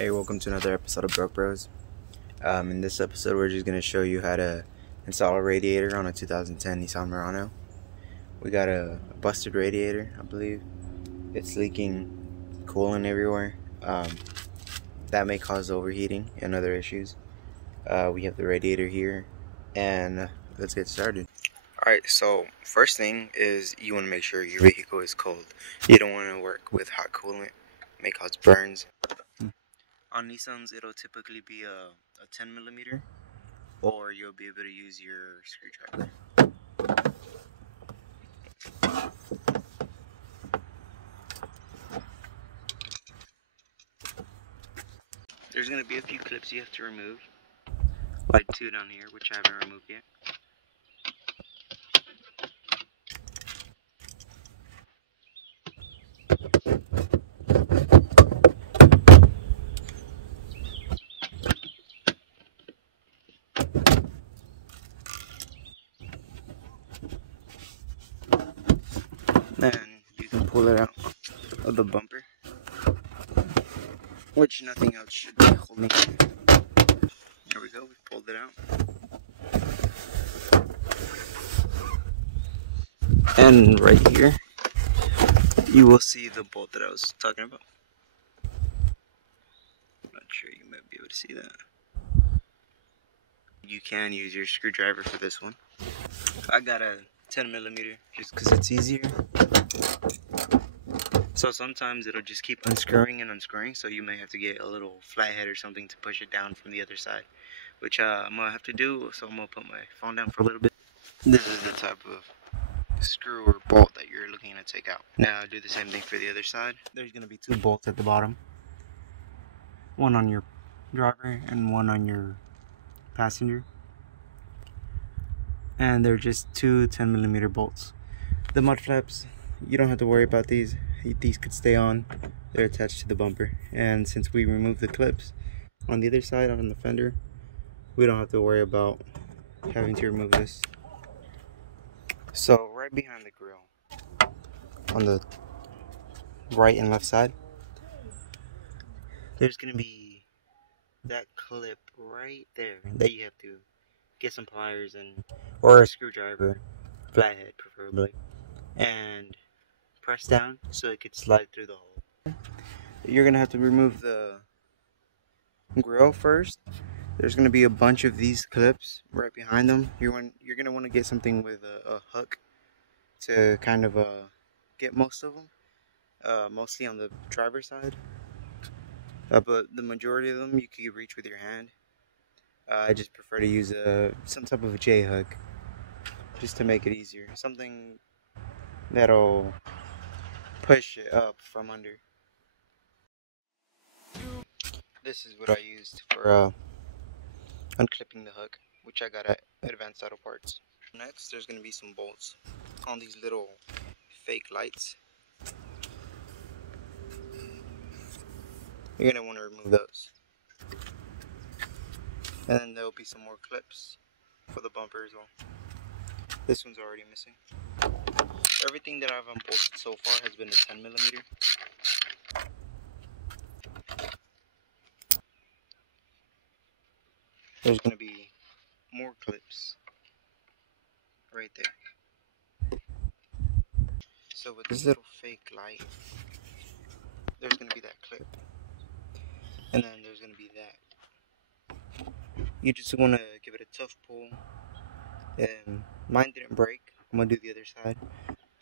Hey, welcome to another episode of Broke Bros. In this episode, we're just going to show you how to install a radiator on a 2010 Nissan Murano. We got a busted radiator, I believe. It's leaking coolant everywhere. That may cause overheating and other issues. We have the radiator here, and let's get started. Alright, so first thing is you want to make sure your vehicle is cold. You don't want to work with hot coolant. It may cause burns. On Nissans, it'll typically be a 10mm, or you'll be able to use your screwdriver. There's going to be a few clips you have to remove, like 2 down here, which I haven't removed yet. Then you can pull it out of the bumper, which nothing else should be holding it. There we go, we pulled it out. And right here, you will see the bolt that I was talking about. I'm not sure you might be able to see that. You can use your screwdriver for this one. I got a 10mm just because it's easier. So sometimes it'll just keep unscrewing and unscrewing, so you may have to get a little flathead or something to push it down from the other side, which I'm going to have to do, so I'm going to put my phone down for a little bit. This is the type of screw or bolt that you're looking to take out. Now do the same thing for the other side. There's going to be 2 bolts at the bottom. One on your driver and one on your passenger. And they're just 2 10mm bolts. The mud flaps, you don't have to worry about these. These could stay on. They're attached to the bumper. And since we removed the clips on the other side, on the fender, we don't have to worry about having to remove this. So right behind the grill, on the right and left side, there's going to be that clip right there that you have to get some pliers and or a screwdriver, flathead preferably, and press down so it could slide through the hole. You're gonna have to remove the grill first. There's gonna be a bunch of these clips right behind them. You're gonna want to get something with a hook to kind of get most of them, mostly on the driver's side. But the majority of them you can reach with your hand. I just prefer to use some type of a J hook just to make it easier. Something that'll push it up from under. This is what I used for unclipping the hook, which I got at Advanced Auto Parts. Next, there's going to be some bolts on these little fake lights. You're going to want to remove those. And then there'll be some more clips for the bumper as well. This one's already missing. Everything that I've unbolted so far has been a 10mm. There's going to be more clips right there. So with this little fake light, there's going to be that clip. And then there's going to be that. You just want to give it a tough pull. And mine didn't break. I'm going to do the other side.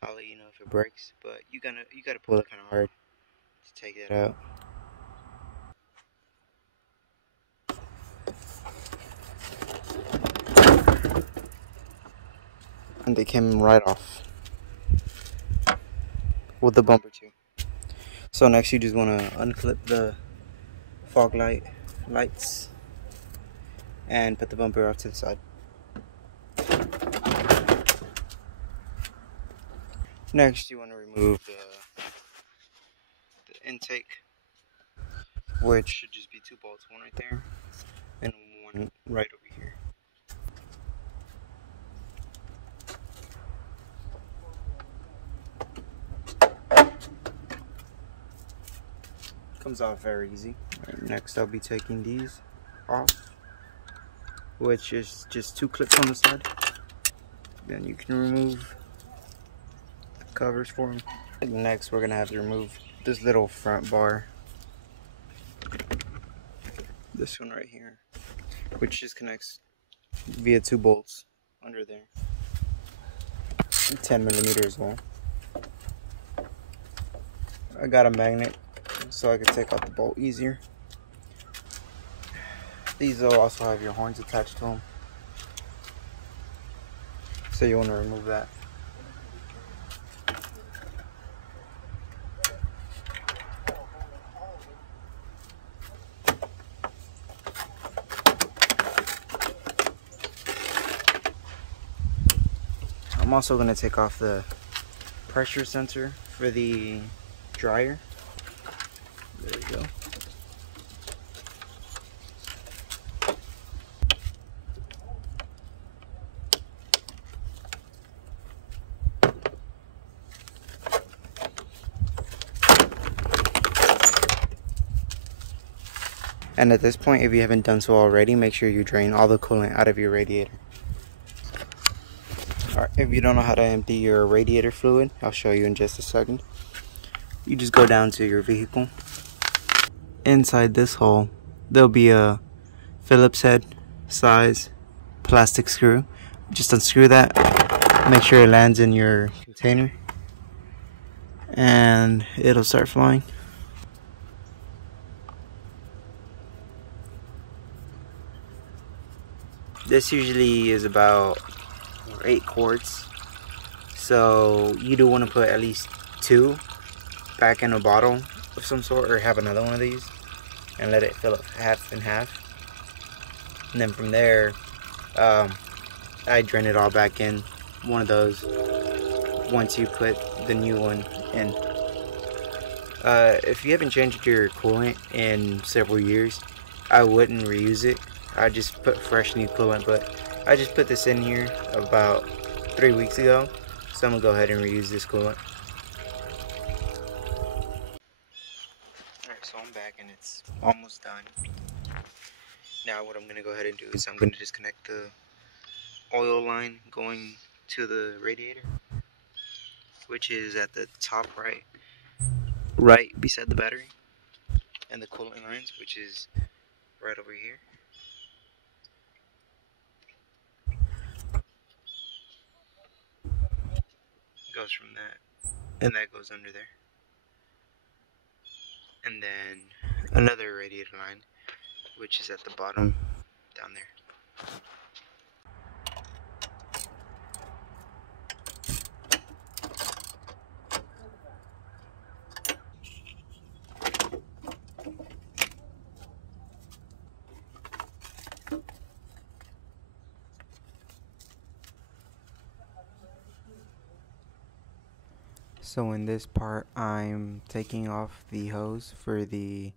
I'll let you know if it breaks, but you gotta pull it kind of hard to take that out. And they came right off with the bumper too. So next you just want to unclip the fog lights and put the bumper off to the side. Next, you want to remove the intake, which should just be 2 bolts, one right there and one right over here. Comes off very easy. Next I'll be taking these off, which is just 2 clips on the side. Then you can remove the covers for them. Next we're gonna have to remove this little front bar, this one right here, which just connects via 2 bolts under there, 10mm as well. I got a magnet so I can take out the bolt easier. These will also have your horns attached to them, so you want to remove that. I'm also going to take off the pressure sensor for the dryer. There we go. And at this point, if you haven't done so already, make sure you drain all the coolant out of your radiator. Alright, if you don't know how to empty your radiator fluid, I'll show you in just a second. You just go down to your vehicle. Inside this hole, there'll be a Phillips head size plastic screw. Just unscrew that, make sure it lands in your container, and it'll start flying. This usually is about 8 quarts, so you do want to put at least 2 back in a bottle of some sort, or have another one of these and let it fill up half and half. And then from there, I drain it all back in one of those once you put the new one in. If you haven't changed your coolant in several years, I wouldn't reuse it. I just put fresh new coolant, but I just put this in here about 3 weeks ago, so I'm gonna go ahead and reuse this coolant. Alright, so I'm back and it's almost done. Now what I'm gonna go ahead and do is I'm gonna disconnect the oil line going to the radiator, which is at the top right beside the battery, and the coolant lines, which is right over here. Goes from that, and that goes under there, and then another radiator line, which is at the bottom down there. So in this part, I'm taking off the hose for the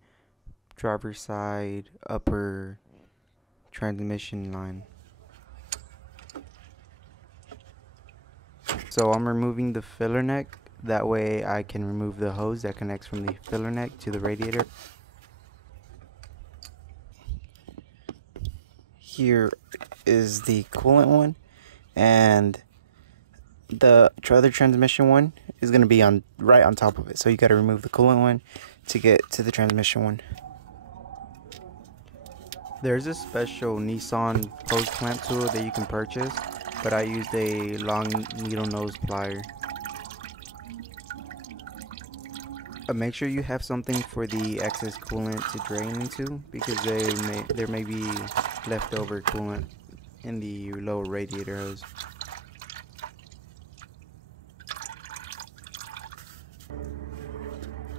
driver's side upper transmission line. So I'm removing the filler neck, that way I can remove the hose that connects from the filler neck to the radiator. Here is the coolant one, and the other transmission one is going to be right on top of it, so you got to remove the coolant one to get to the transmission one. There's a special Nissan hose clamp tool that you can purchase, but I used a long needle nose plier. Make sure you have something for the excess coolant to drain into, because there may be leftover coolant in the lower radiator hose.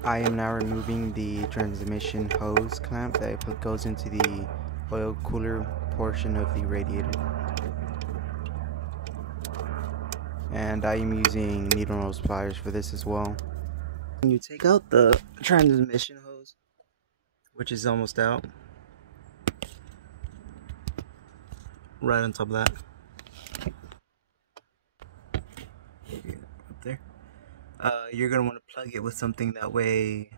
I am now removing the transmission hose clamp that goes into the oil cooler portion of the radiator. And I am using needle nose pliers for this as well. You take out the transmission hose, which is almost out, right on top of that. Up there. You're going to want to plug it with something, that way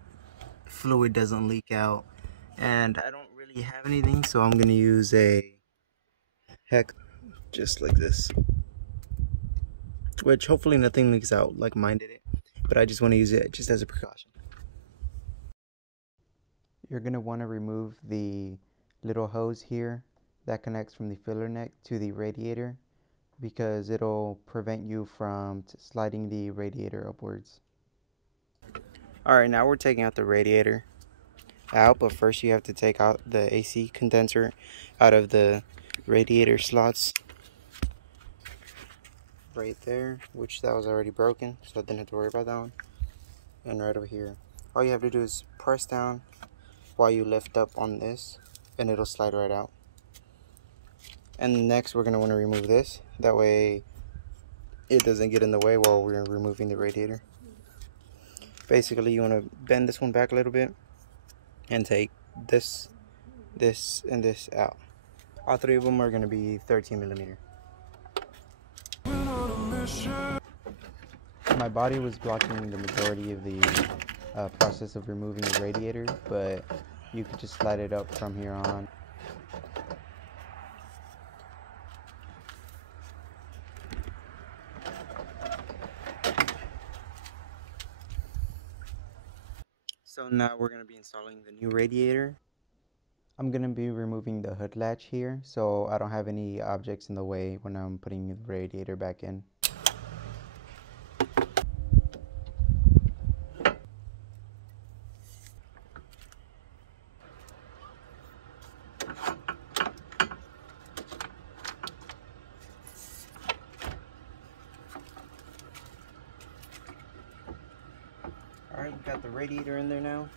fluid doesn't leak out And I don't really have anything, so I'm gonna use a heck just like this, which hopefully nothing leaks out like mine did it, but I just want to use it just as a precaution. You're going to want to remove the little hose here that connects from the filler neck to the radiator, because it'll prevent you from sliding the radiator upwards. Alright, now we're taking out the radiator out, but first you have to take out the AC condenser out of the radiator slots right there, which that was already broken, so I didn't have to worry about that one. And right over here, all you have to do is press down while you lift up on this and it'll slide right out. And next we're going to want to remove this, that way it doesn't get in the way while we're removing the radiator. Basically you want to bend this one back a little bit and take this, and this out. All three of them are going to be 13mm. My body was blocking the majority of the process of removing the radiator, but you could just slide it up from here on. So now we're going to be installing the new radiator. I'm going to be removing the hood latch here, so I don't have any objects in the way when I'm putting the radiator back in. Alright, we got the radiator in there now.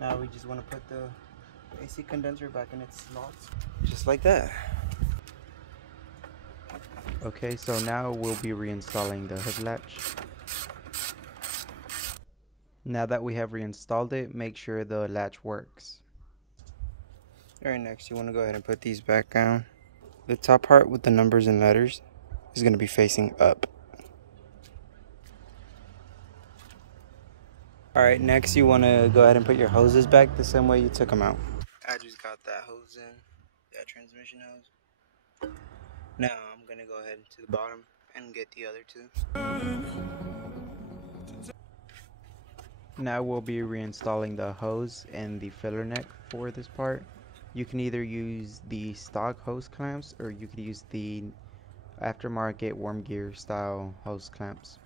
Now we just want to put the AC condenser back in its slots, just like that. Okay, so now we'll be reinstalling the hood latch. Now that we have reinstalled it, make sure the latch works. Alright, next you want to go ahead and put these back down. The top part with the numbers and letters is going to be facing up. Alright, next you want to go ahead and put your hoses back the same way you took them out. I just got that hose in, that transmission hose. Now I'm going to go ahead to the bottom and get the other two. Now we'll be reinstalling the hose and the filler neck for this part. You can either use the stock hose clamps or you could use the aftermarket Warm Gear style hose clamps.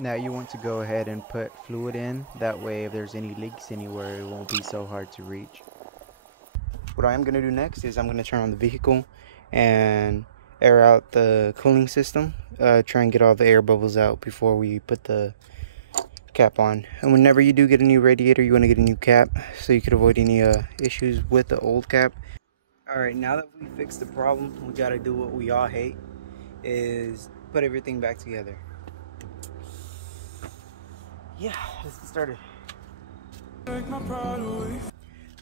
Now you want to go ahead and put fluid in, that way if there's any leaks anywhere it won't be so hard to reach. What I am going to do next is I'm going to turn on the vehicle and air out the cooling system. Try and get all the air bubbles out before we put the cap on. And whenever you do get a new radiator, you want to get a new cap so you could avoid any issues with the old cap. Alright, now that we fixed the problem, we got to do what we all hate, is put everything back together. Yeah, let's get started.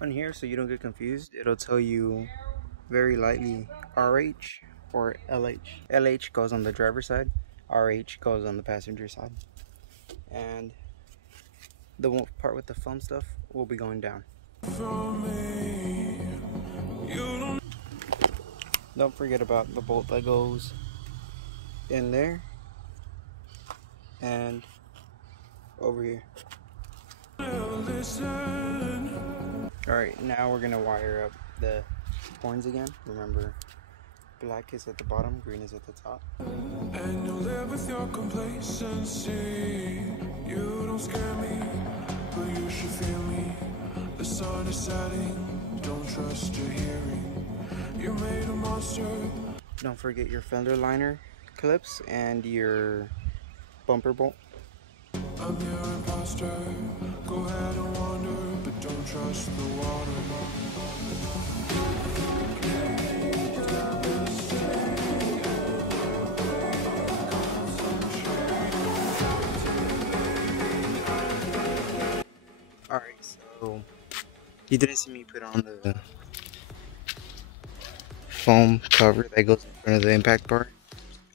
On here, so you don't get confused, it'll tell you very lightly RH or LH. LH goes on the driver's side, RH goes on the passenger side. And the one part with the foam stuff will be going down. Don't forget about the bolt that goes in there and over here. Alright, now we're gonna wire up the horns again. Remember, black is at the bottom, green is at the top. And you live with your complacency. You don't scare me, but you should feel me. The sun is setting, don't trust your hearing. You made a monster. Don't forget your fender liner clips and your bumper bolt. I'm your imposter. Go ahead and wander, but don't trust the water. Alright, so you didn't see me put on the foam cover that goes in front of the impact bar.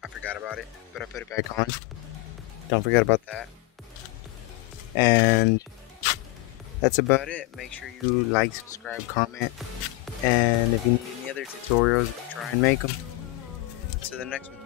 I forgot about it, but I put it back on. Don't forget about that. And that's about it. Make sure you like, subscribe, comment, and if you need any other tutorials, we'll try and make them. To the next one.